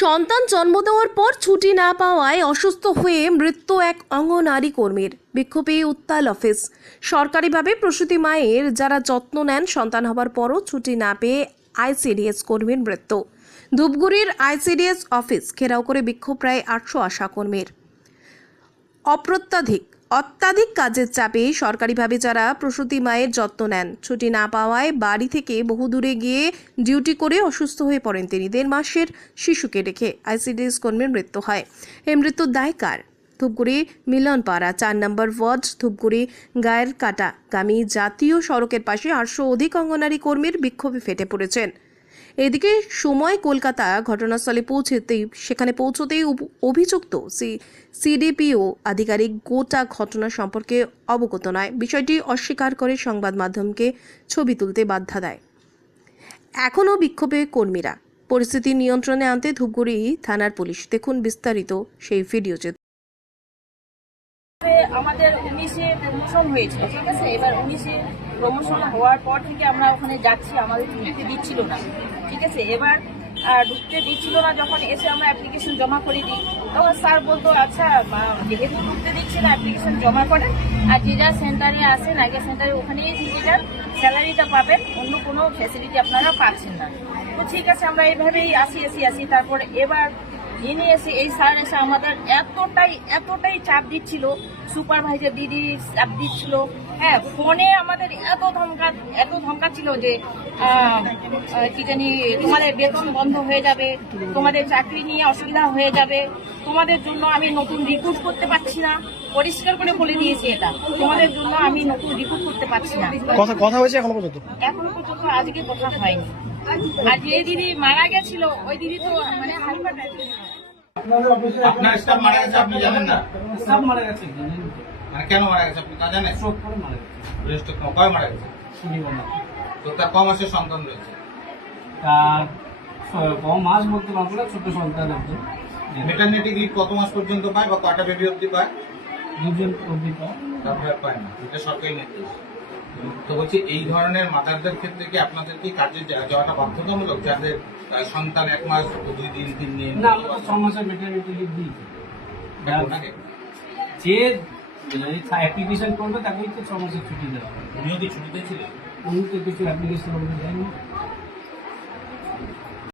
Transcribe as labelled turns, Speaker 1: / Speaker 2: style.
Speaker 1: সন্তান জন্ম দেওয়ার পর ছুটি না পাওয়ায় অসুস্থ হয়ে মৃত্যু এক অঙ্গনারী কর্মীর বিক্ষোভে উত্তাল অফিস। সরকারিভাবে প্রসূতি মায়ের যারা যত্ন নেন, সন্তান হবার পরও ছুটি না পেয়ে আইসিডিএস কর্মীর মৃত্যু। ধূপগুড়ির আইসিডিএস অফিস ঘেরাও করে বিক্ষোভ প্রায় আটশো আশা কর্মীর। অপ্রত্যাধিক অত্যাধিক কাজের চাপে সরকারিভাবে যারা প্রসূতি মায়ের যত্ন নেন, ছুটি না পাওয়ায় বাড়ি থেকে বহু দূরে গিয়ে ডিউটি করে অসুস্থ হয়ে পড়েন তিনি। দেড় মাসের শিশুকে রেখে আইসিডিএস কর্মীর মৃত্যু হয়। এই মৃত্যুর দায় কার? ধূপগুড়ি, মিলনপাড়া, চার নম্বর ওয়ার্ড, ধূপগুড়ি গায়ের কাটা গামী জাতীয় সড়কের পাশে আটশো অধিক অঙ্গনারী কর্মীর বিক্ষোভে ফেটে পড়েছেন। এদিকে সময় কলকাতা ঘটনাস্থলে পৌঁছতেই সেখানে পৌঁছতেই অভিযুক্ত সি সিডিপিও আধিকারিক গোটা ঘটনা সম্পর্কে অবগত নয়। বিষয়টি অস্বীকার করে সংবাদ মাধ্যমকে ছবি তুলতে বাধা দেয়। এখনও বিক্ষোভে কর্মীরা। পরিস্থিতি নিয়ন্ত্রণে আনতে ধূপগুড়ি থানার পুলিশ। দেখুন বিস্তারিত সেই ভিডিও
Speaker 2: আমাদের উনিশে প্রমোশন হয়েছিল, ঠিক আছে? এবার উনিশে প্রমোশন হওয়ার পর থেকে আমরা ওখানে যাচ্ছি, আমাদের ঢুকতে দিচ্ছিল না, ঠিক আছে? এবার ঢুকতে দিচ্ছিল না, যখন এসে আমরা অ্যাপ্লিকেশন জমা করে দিই, তখন স্যার বলতো আচ্ছা যেহেতু ঢুকতে দিচ্ছে না অ্যাপ্লিকেশন জমা করেন আর যে যা সেন্টারে আসেন আগে সেন্টারে ওখানেই থেকে যান স্যালারিটা পাবেন, অন্য কোনো ফ্যাসিলিটি আপনারা পাচ্ছেন না। তো ঠিক আছে, আমরা এইভাবেই আসি আসি আসি, তারপরে এবার ইনি এসে এই স্যার এসে আমাদের এতটাই এতটাই চাপ দিচ্ছিল সুপারভাইজার দিদি চাপ দিচ্ছিল। হ্যাঁ ফোনে আমাদের এত ধমকা এত ধমকা ছিল যে কি জানি তোমাদের বেতন বন্ধ হয়ে যাবে তোমাদের চাকরি নিয়ে অসুবিধা হয়ে যাবে তোমাদের জন্য আমি নতুন রিক্রুট করতে পারছি না। পরিষ্কার করে বলে দিয়েছি এটা। তোমাদের জন্য আমি নতুন রিক্রুট করতে পারছি না।
Speaker 3: কথা কথা হয়েছে এখনও পর্যন্ত?
Speaker 2: এখনও পর্যন্ত আজকে কথা হয়নি। আর যে দিদি মারা গেছিল ওই দিদি তো মানে হাইপার
Speaker 4: আপনার স্টাফ মারা গেছে আপনি জানেন না?
Speaker 5: সব মারা গেছে
Speaker 4: মানে কেন মারা গেছে আপনি তা জানেন?
Speaker 5: স্ট্রোক করে মারা গেছে।
Speaker 4: রেজিস্টার কয় মারা গেছে? তো তার ক মাসের সন্তান রয়েছে?
Speaker 5: তার ক মাস বলতে পারব না ছোট সন্তান একজন
Speaker 4: মেটার্নিটি লিভ কত মাস পর্যন্ত পায় বা কয়টা বেবি অবধি পায়?
Speaker 5: দুজন অবধি পায়।
Speaker 4: তারপরে পায় না এটা সরকারি নির্দেশ। তো বলছি এই ধরনের মাদারদের ক্ষেত্রে কি আপনাদের কি কাজে যাওয়াটা বাধ্যতামূলক? যাদের সন্তান এক মাস দুই দিন তিন দিন?
Speaker 5: না আমরা তো ছ মাসের মেটার্নিটি লিভ দিই? যে অ্যাপ্লিকেশন করবে তাকেই তো ছ মাসের ছুটি দেওয়া হয়।
Speaker 4: উনিও কি ছুটিতে ছিলেন?
Speaker 5: উনি তো কিছু অ্যাপ্লিকেশন করবে যায়নি